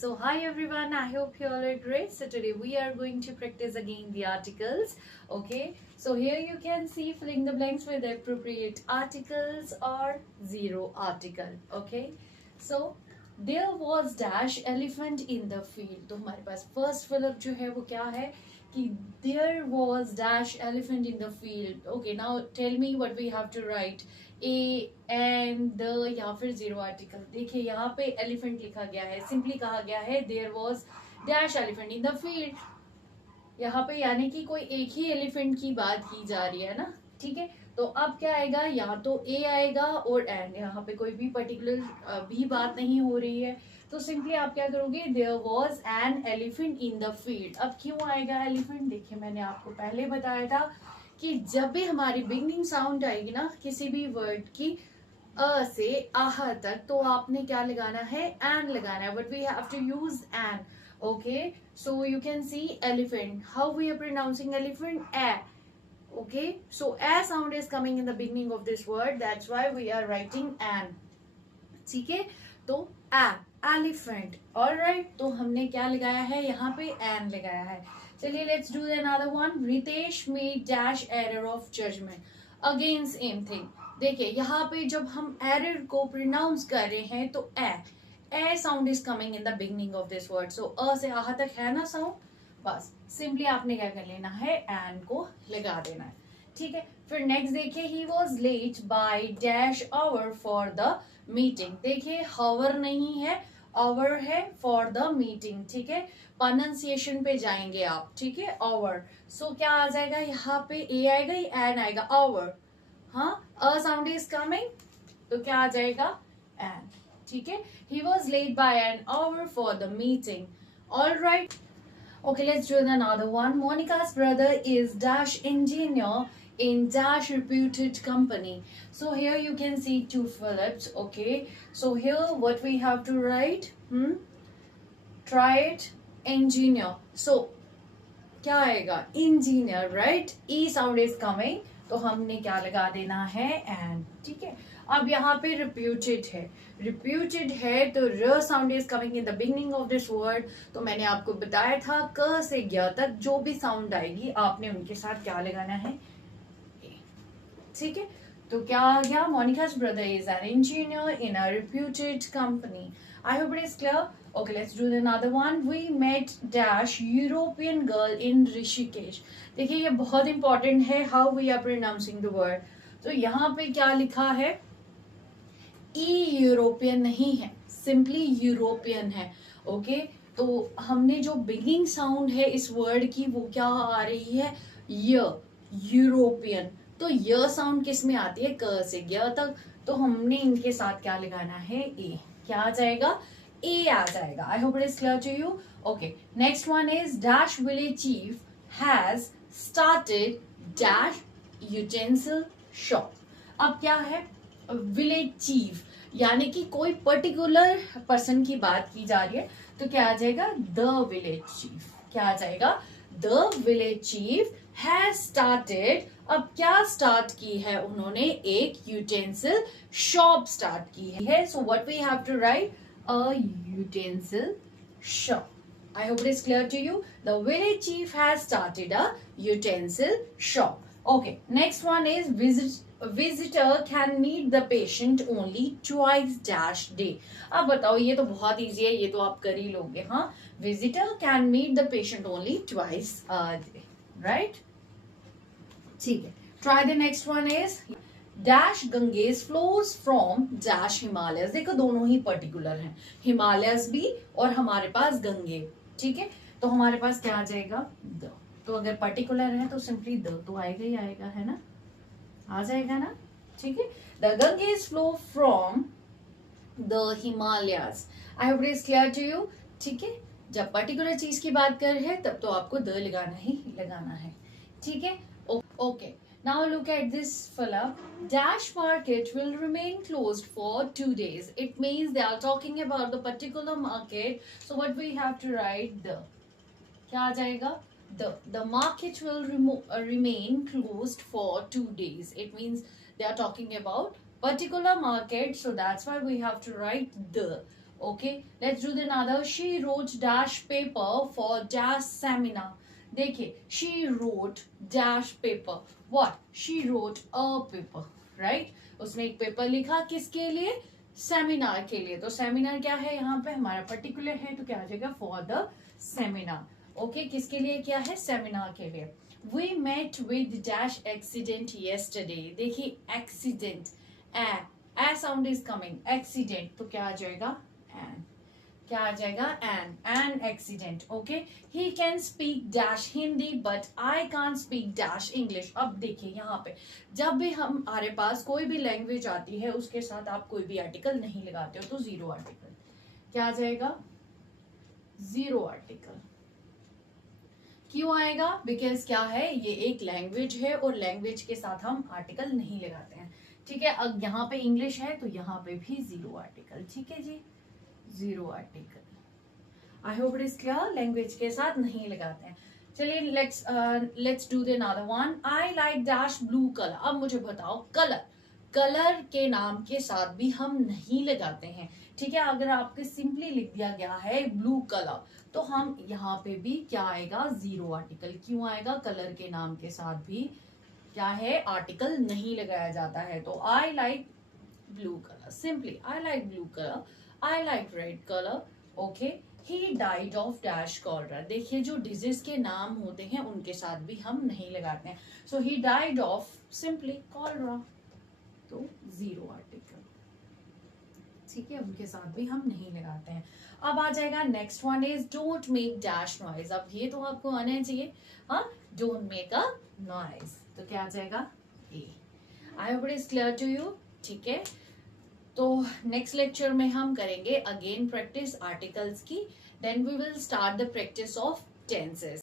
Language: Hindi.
So hi everyone, I hope you all are great. So today we are going to practice again the articles. Okay, so here you can see filling the blanks with the appropriate articles or zero article. Okay, so there was dash elephant in the field. तो हमारे पास first fill up जो है वो क्या है कि there was dash elephant in the field. Okay, now tell me what we have to write. A and the या फिर जीरो आर्टिकल. देखिए यहाँ पे एलिफेंट लिखा गया है, सिंपली कहा गया है there was dash elephant in the field. यहाँ पे यानी कि कोई एक ही एलिफेंट की बात की जा रही है ना. ठीक है, तो अब क्या आएगा, या तो ए आएगा और एंड. यहाँ पे कोई भी पर्टिकुलर भी बात नहीं हो रही है, तो सिंपली आप क्या करोगे, there was an elephant in the field. अब क्यों आएगा एलिफेंट, देखिए मैंने आपको पहले बताया था कि जब भी हमारी बिगनिंग साउंड आएगी ना किसी भी वर्ड की अ से आह तक, तो आपने क्या लगाना है, एन लगाना है. But we have to use an. Okay, so you can see elephant. How we are pronouncing elephant, A. Okay, so a sound is coming in the beginning of this word, that's why we are writing an. ठीक है, तो a elephant. Alright, तो हमने क्या लगाया है यहाँ पे, an लगाया है. चलिए let's do another one. Ritesh made dash error of judgment. Again same thing. देखिए यहाँ पे जब हम error को pronounce कर रहे हैं तो a sound is coming in the beginning of this word. So अ से आह तक है ना sound, बस सिंपली आपने क्या कर लेना है, एन को लगा देना है. ठीक है, फिर नेक्स्ट देखिए, he was late by dash hour for the meeting. देखिए हावर नहीं है, आवर है फॉर द मीटिंग. ठीक है, प्रोनाउंसिएशन पे जाएंगे आप. ठीक है, आवर. सो क्या आ जाएगा यहाँ पे, ए आएगा या एन आएगा, आवर. हाँ, अ साउंड इज कमिंग, तो क्या आ जाएगा, एन. ठीक है, he was late by an hour for the meeting. All right. Okay, let's do another one. Monica's brother is dash engineer in dash reputed company. So here you can see two Phillips. Okay, so here what we have to write, try it, engineer. So क्या आएगा, engineer, right? E sound is coming, तो हमने क्या लगा देना है, and. ठीक है, अब यहाँ पे reputed है तो र sound is coming in the beginning of this word. तो मैंने आपको बताया था क से ज्ञ तक जो भी साउंड आएगी आपने उनके साथ क्या लगाना है, ए. ठीक है, तो क्या आ गया, मोनिका's brother is an engineer in a reputed company. I hope it is clear. Okay, let's do another one. We met dash European girl in Rishikesh. देखिए ये बहुत इंपॉर्टेंट है, how we are pronouncing the word. तो यहाँ पे क्या लिखा है, ई यूरोपियन नहीं है, सिंपली यूरोपियन है. ओके, तो हमने जो बिगिनिंग साउंड है इस वर्ड की वो क्या आ रही है, य, यूरोपियन. तो य साउंड किस में आती है, क से ज्ञ तक, तो हमने इनके साथ क्या लगाना है, ए. क्या आ जाएगा, ए आ जाएगा. I hope it is clear to you. Okay, next one is dash village chief has started dash utensil shop. अब क्या है, विलेज चीफ यानी कि कोई पर्टिकुलर पर्सन की बात की जा रही है, तो क्या आ जाएगा, द विलेज चीफ. क्या आ जाएगा, the village chief has started. अब क्या स्टार्ट की है उन्होंने, एक यूटेंसिल शॉप स्टार्ट की है. So what we have to write, a utensil shop. I hope it is clear to you. The village chief has started a utensil shop. Okay, next one is visitor can meet the patient only twice dash day. अब बताओ, ये तो बहुत इजी है, ये तो आप कर ही लोगे. हाँ, visitor can meet the patient only twice a day, right? ठीक है, try the next one is dash Ganges flows from dash Himalayas. देखो दोनों ही पर्टिकुलर हैं, हिमालयस भी और हमारे पास गंगे. ठीक है, तो हमारे पास क्या आ जाएगा, द. तो अगर पर्टिकुलर है तो सिंपली द तो आएगा ही आएगा, है ना, आ जाएगा ना. ठीक है, the Ganges flow from the Himalayas. I hope it is clear to you. ठीक है, जब पर्टिकुलर चीज की बात कर रहे हैं तब तो आपको द लगाना ही लगाना है. ठीक है, okay. Now look at this fill up. Dash market will remain closed for 2 days. It means they are talking about the particular market. So what we have to write, the. क्या आ जाएगा, the market will remain closed for 2 days. It means they are talking about particular market, so that's why we have to write the. Okay, let's do the another. She wrote dash paper for dash seminar. देखिए, she wrote dash paper. What? She wrote a paper, right? उसने एक पेपर लिखा किसके लिए? सेमिनार के लिए. तो सेमिनार क्या है यहाँ पे? हमारा पर्टिकुलर है, तो क्या आ जाएगा? For the seminar. ओके, किसके लिए क्या है? सेमिनार के लिए. We met with dash accident yesterday. देखिए, accident, a sound is coming. Accident, तो क्या आ जाएगा? An. क्या आ जाएगा? an accident. Okay, he can speak dash Hindi but I can't speak dash English. अब देखिए यहाँ पे जब भी हमारे पास कोई भी लैंग्वेज आती है उसके साथ आप कोई भी आर्टिकल नहीं लगाते हो तो जीरो आर्टिकल. क्या आ जाएगा? Zero article. क्यों आएगा? बिकॉज क्या है, ये एक लैंग्वेज है और लैंग्वेज के साथ हम आर्टिकल नहीं लगाते हैं. ठीक है, अब यहाँ पे इंग्लिश है तो यहाँ पे भी जीरो आर्टिकल. ठीक है जी, zero article. I hope it is clear. Language के साथ नहीं लगाते हैं. चलिए let's do the another one. I like dash blue colour. अब मुझे बताओ, कलर, कलर के नाम के साथ भी हम नहीं लगाते हैं. ठीक है, अगर आपके सिंपली लिख दिया गया है ब्लू कलर तो हम यहाँ पे भी क्या आएगा? Zero article. क्यों आएगा? कलर के नाम के साथ भी क्या है? आर्टिकल नहीं लगाया जाता है. तो I like blue colour, simply I like blue colour. I like red colour. Okay, he died of dash cholera. देखिए, जो डिजीज के नाम होते हैं उनके साथ भी हम नहीं लगाते हैं. So he died of simply cholera, तो जीरो आर्टिकल. ठीक है, उनके साथ भी हम नहीं लगाते हैं. अब आ जाएगा next one is don't make dash noise. अब ये तो आपको आना चाहिए. हाँ, डोंट मेक अ नॉइज, तो क्या आ जाएगा? A. I hope it is clear to you. ठीक है, तो नेक्स्ट लेक्चर में हम करेंगे अगेन प्रैक्टिस आर्टिकल्स की. Then we will start the practice of tenses.